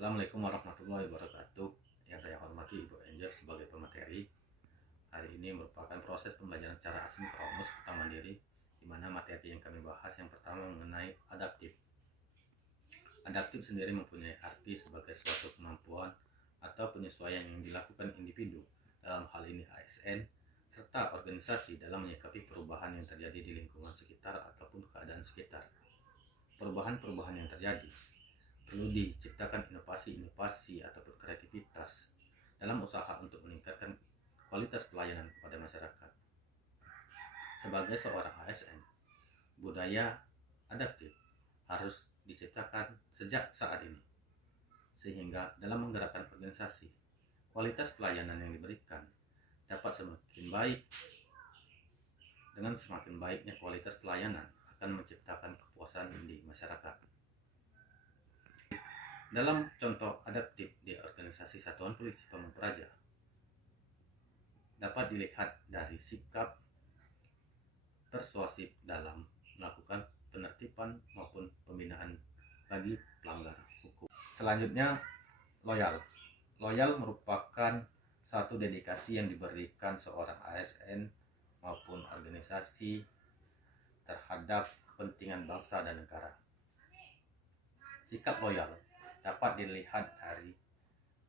Assalamualaikum warahmatullahi wabarakatuh. Yang saya hormati Ibu Angel sebagai pemateri. Hari ini merupakan proses pembelajaran secara asinkronus atau mandiri, di mana materi yang kami bahas yang pertama mengenai adaptif. Adaptif sendiri mempunyai arti sebagai suatu kemampuan atau penyesuaian yang dilakukan individu, dalam hal ini ASN, serta organisasi dalam menyikapi perubahan yang terjadi di lingkungan sekitar ataupun keadaan sekitar. Perubahan-perubahan yang terjadi perlu diciptakan inovasi-inovasi ataupun kreativitas dalam usaha untuk meningkatkan kualitas pelayanan kepada masyarakat. Sebagai seorang ASN, budaya adaptif harus diciptakan sejak saat ini, sehingga dalam menggerakkan organisasi, kualitas pelayanan yang diberikan dapat semakin baik. Dengan semakin baiknya kualitas pelayanan akan menciptakan kepuasan di masyarakat. Dalam contoh adaptif di organisasi Satuan Polisi Pamung Praja, dapat dilihat dari sikap persuasif dalam melakukan penertiban maupun pembinaan bagi pelanggar hukum. Selanjutnya, loyal. Loyal merupakan satu dedikasi yang diberikan seorang ASN maupun organisasi terhadap kepentingan bangsa dan negara. Sikap loyal dapat dilihat dari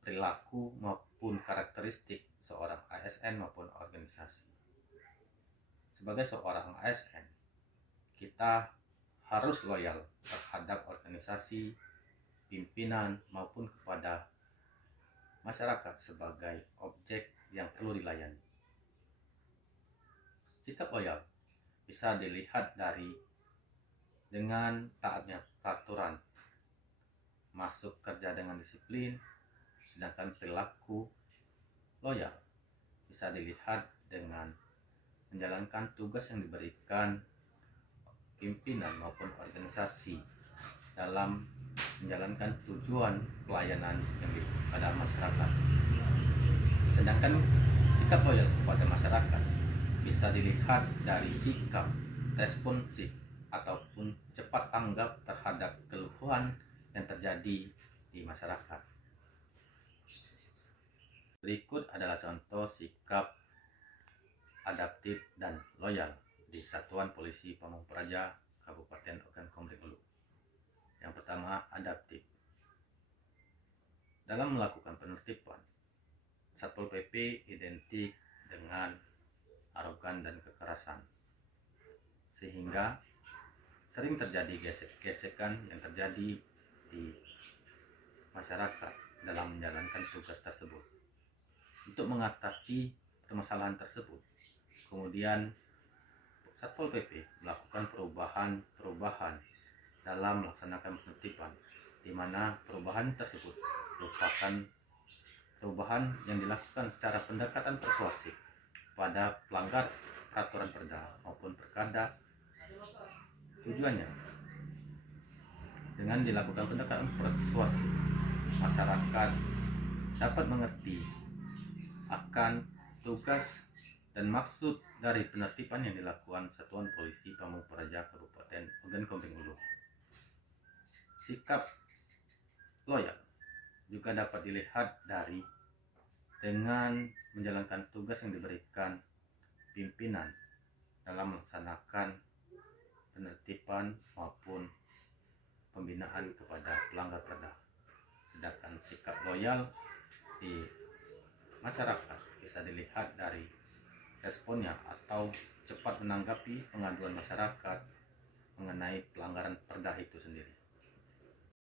perilaku maupun karakteristik seorang ASN maupun organisasi. Sebagai seorang ASN, kita harus loyal terhadap organisasi, pimpinan maupun kepada masyarakat sebagai objek yang perlu dilayani. Sikap loyal bisa dilihat dengan taatnya peraturan, masuk kerja dengan disiplin, sedangkan perilaku loyal bisa dilihat dengan menjalankan tugas yang diberikan pimpinan maupun organisasi dalam menjalankan tujuan pelayanan yang kepada masyarakat. Sedangkan sikap loyal kepada masyarakat bisa dilihat dari sikap responsif ataupun cepat tanggap terhadap keluhan yang terjadi di masyarakat. Berikut adalah contoh sikap adaptif dan loyal di Satuan Polisi Pamung Praja, Kabupaten Ogan Komering Ulu. Yang pertama, adaptif. Dalam melakukan penertiban, Satpol PP identik dengan arogan dan kekerasan, sehingga sering terjadi gesek-gesekan yang terjadi di masyarakat dalam menjalankan tugas tersebut. Untuk mengatasi permasalahan tersebut, kemudian Satpol PP melakukan perubahan dalam melaksanakan penertiban, di mana perubahan tersebut merupakan perubahan yang dilakukan secara pendekatan persuasif pada pelanggar peraturan perda maupun perkada. Tujuannya dengan dilakukan pendekatan persuasif, masyarakat dapat mengerti akan tugas dan maksud dari penertiban yang dilakukan Satuan Polisi Pamung Praja Kabupaten Ogan Komering Ulu. Sikap loyal juga dapat dilihat dengan menjalankan tugas yang diberikan pimpinan dalam melaksanakan penertiban maupun pembinaan kepada pelanggar perda. Sedangkan sikap loyal di masyarakat bisa dilihat dari responnya atau cepat menanggapi pengaduan masyarakat mengenai pelanggaran perda itu sendiri.